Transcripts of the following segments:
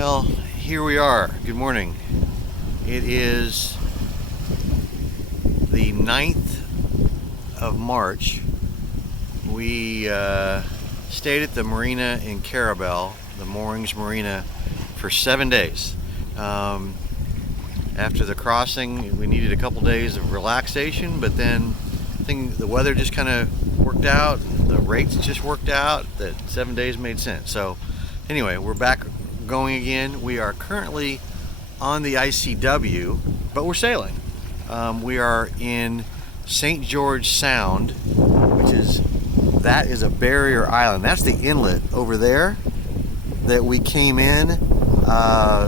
Well, here we are. Good morning. It is the 9th of March. We stayed at the marina in Carrabelle, the Moorings Marina, for 7 days. After the crossing, we needed a couple days of relaxation, but then the weather just kind of worked out, the rates just worked out, that 7 days made sense. So anyway, we're back going again. We are currently on the ICW, but we're sailing. We are in St. George Sound, that is a barrier island. That's the inlet over there that we came in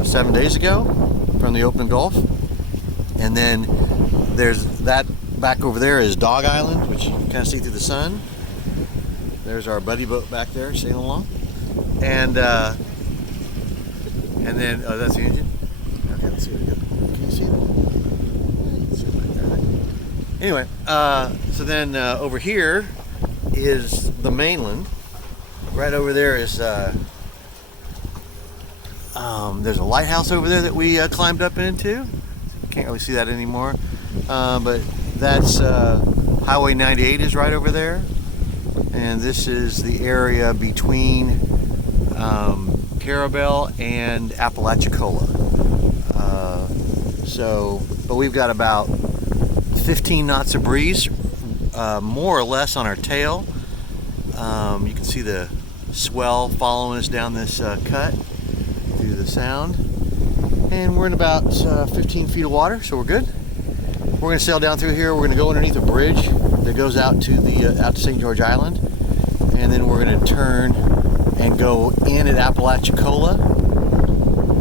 7 days ago from the open Gulf. And then there's that back over there is Dog Island, which you can kind of see through the sun. There's our buddy boat back there sailing along. And then, oh, that's the engine? Okay, let's see what it goes. Can you see that? Yeah, you can see it right there. Anyway, so then over here is the mainland. Right over there is, there's a lighthouse over there that we climbed up into. Can't really see that anymore. But that's, Highway 98 is right over there. And this is the area between Carrabelle and Apalachicola. But we've got about 15 knots of breeze, more or less on our tail. You can see the swell following us down this cut through the sound. And we're in about 15 feet of water, so we're good. We're going to sail down through here. We're going to go underneath a bridge that goes out to St. George Island, and then we're going to turn and go in at Apalachicola,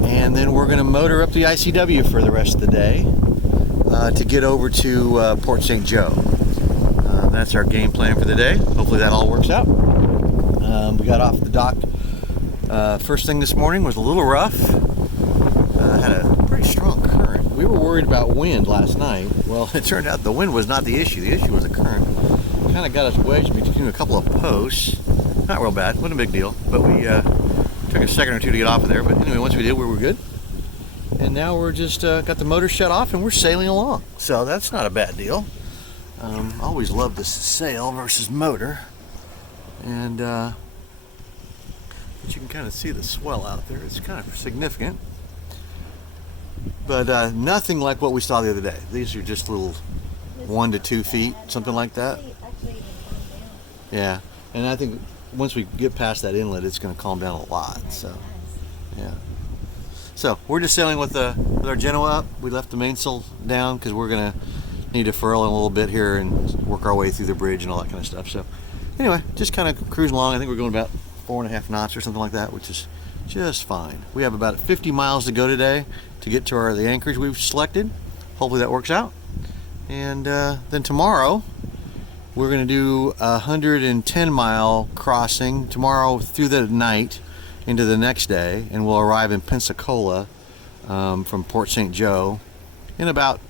and then we're going to motor up the ICW for the rest of the day to get over to Port St. Joe. That's our game plan for the day. Hopefully that all works out. We got off the dock first thing this morning. Was a little rough. Had a pretty strong current. We were worried about wind last night. Well, it turned out the wind was not the issue. The issue was the current. Kind of got us wedged between a couple of posts. Not real bad, wasn't a big deal, but we took a second or two to get off of there. But anyway, once we did, we were good. And now we're just got the motor shut off and we're sailing along. So that's not a bad deal. Always loved this sail versus motor. And but you can kind of see the swell out there. It's kind of significant. But nothing like what we saw the other day. These are just little 1 to 2 feet, something like that. Yeah, and I think once we get past that inlet, it's going to calm down a lot. So, yeah. So we're just sailing with our Genoa up. We left the mainsail down because we're going to need to furl in a little bit here and work our way through the bridge and all that kind of stuff. So anyway, just kind of cruising along. I think we're going about 4.5 knots or something like that, which is just fine. We have about 50 miles to go today to get to the anchorage we've selected. Hopefully that works out. And then tomorrow we're going to do a 110-mile crossing tomorrow through the night into the next day, and we'll arrive in Pensacola from Port St. Joe in about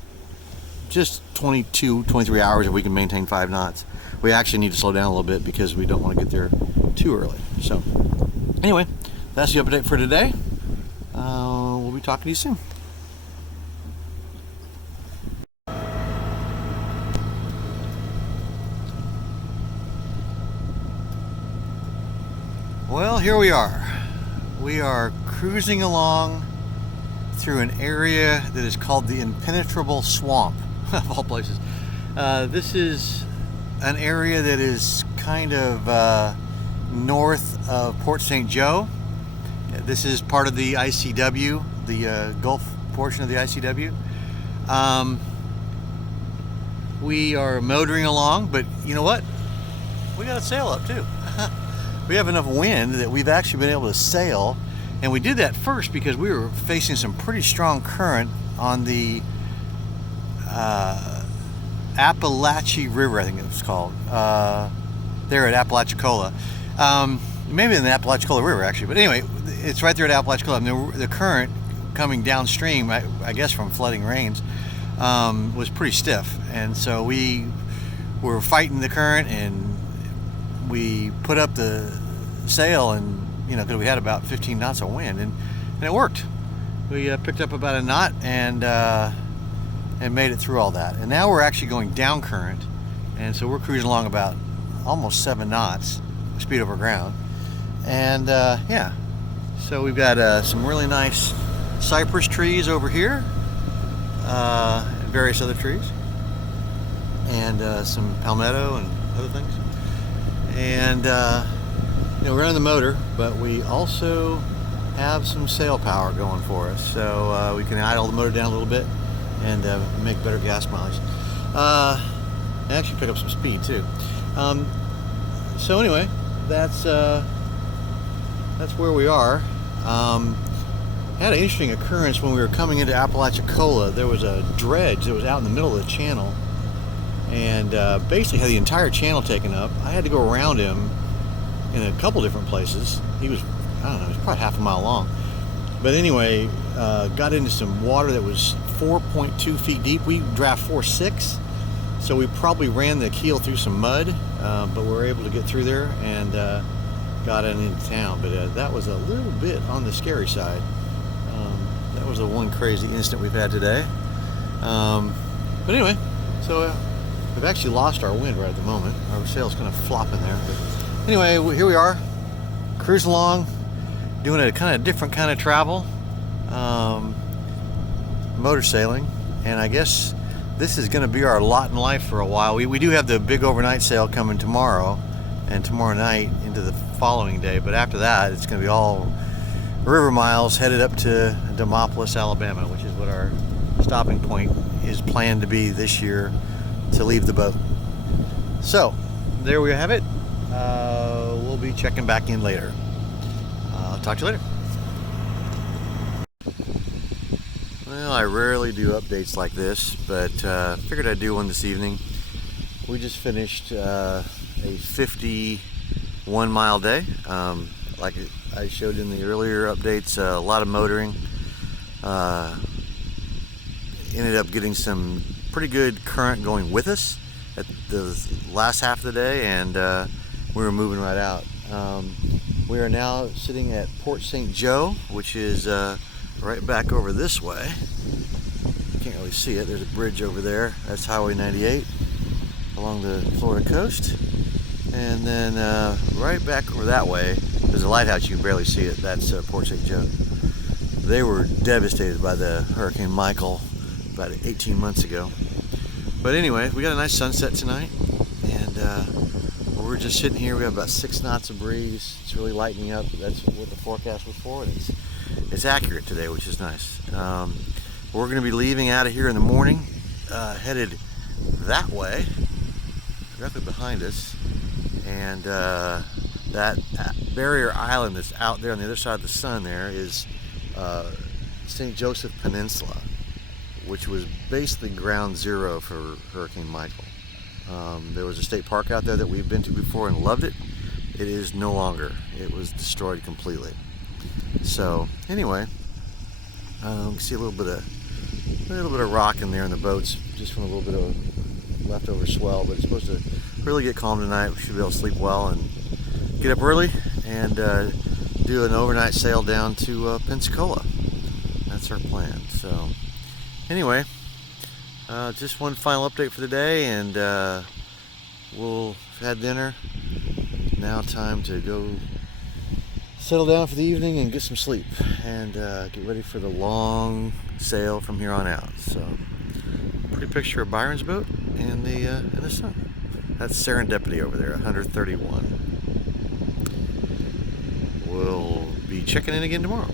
just 22, 23 hours if we can maintain 5 knots. We actually need to slow down a little bit because we don't want to get there too early. So anyway, that's the update for today. We'll be talking to you soon. Well, here we are. We are cruising along through an area that is called the Impenetrable Swamp, of all places. This is an area that is kind of north of Port St. Joe. This is part of the ICW, the Gulf portion of the ICW. We are motoring along, but you know what? We got a sail up too. We have enough wind that we've actually been able to sail, and we did that first because we were facing some pretty strong current on the Apalachicola River, I think it was called, there at Apalachicola. Maybe in the Apalachicola River actually, but anyway, it's right there at Apalachicola. And the current coming downstream, I guess from flooding rains, was pretty stiff, and so we were fighting the current, and we put up the sail, and because we had about 15 knots of wind, and and it worked. We picked up about a knot and made it through all that. And now we're actually going down current, and so we're cruising along about almost 7 knots, speed over ground. And yeah, so we've got some really nice cypress trees over here, and various other trees, and some palmetto and other things. And you know, we're running the motor, but we also have some sail power going for us, so we can idle the motor down a little bit and make better gas mileage. And actually pick up some speed too. So anyway, that's where we are. Had an interesting occurrence when we were coming into Apalachicola. There was a dredge that was out in the middle of the channel, and basically had the entire channel taken up. I had to go around him in a couple different places. He was, I don't know, he was probably half a mile long. But anyway, got into some water that was 4.2 feet deep. We draft 4.6, so we probably ran the keel through some mud, but we were able to get through there and got it into town. But that was a little bit on the scary side. That was the one crazy incident we've had today. But anyway, so we've actually lost our wind right at the moment. Our sail's kind of flopping there. But anyway, here we are, cruising along, doing a kind of different kind of travel, motor sailing, and I guess this is going to be our lot in life for a while. We do have the big overnight sail coming tomorrow, and tomorrow night into the following day, but after that it's going to be all river miles headed up to Demopolis, Alabama, which is what our stopping point is planned to be this year to leave the boat. So there we have it. We'll be checking back in later. I'll talk to you later. Well, I rarely do updates like this, but figured I'd do one this evening. We just finished a 51-mile day. Like I showed in the earlier updates, a lot of motoring. Ended up getting some pretty good current going with us at the last half of the day, and we were moving right out. We are now sitting at Port St. Joe, which is right back over this way. You can't really see it. There's a bridge over there. That's Highway 98 along the Florida coast. And then right back over that way, there's a lighthouse. You can barely see it. That's Port St. Joe. They were devastated by the Hurricane Michael about 18 months ago. But anyway, we got a nice sunset tonight, and we're just sitting here. We have about 6 knots of breeze. It's really lightening up. That's what the forecast was for, and it's accurate today, which is nice. We're going to be leaving out of here in the morning, headed that way, directly behind us, and that barrier island that's out there on the other side of the sun there is St. Joseph Peninsula, which was basically ground zero for Hurricane Michael. There was a state park out there that we've been to before and loved it. It is no longer. It was destroyed completely. So anyway, you can see a little bit of rock in there in the boats, just from a little bit of leftover swell. But it's supposed to really get calm tonight. We should be able to sleep well and get up early and do an overnight sail down to Pensacola. That's our plan. So anyway, just one final update for the day, and we'll have had dinner. Now time to go settle down for the evening and get some sleep, and get ready for the long sail from here on out. So, pretty picture of Byron's boat in the sun. That's Serendipity over there, 131. We'll be checking in again tomorrow.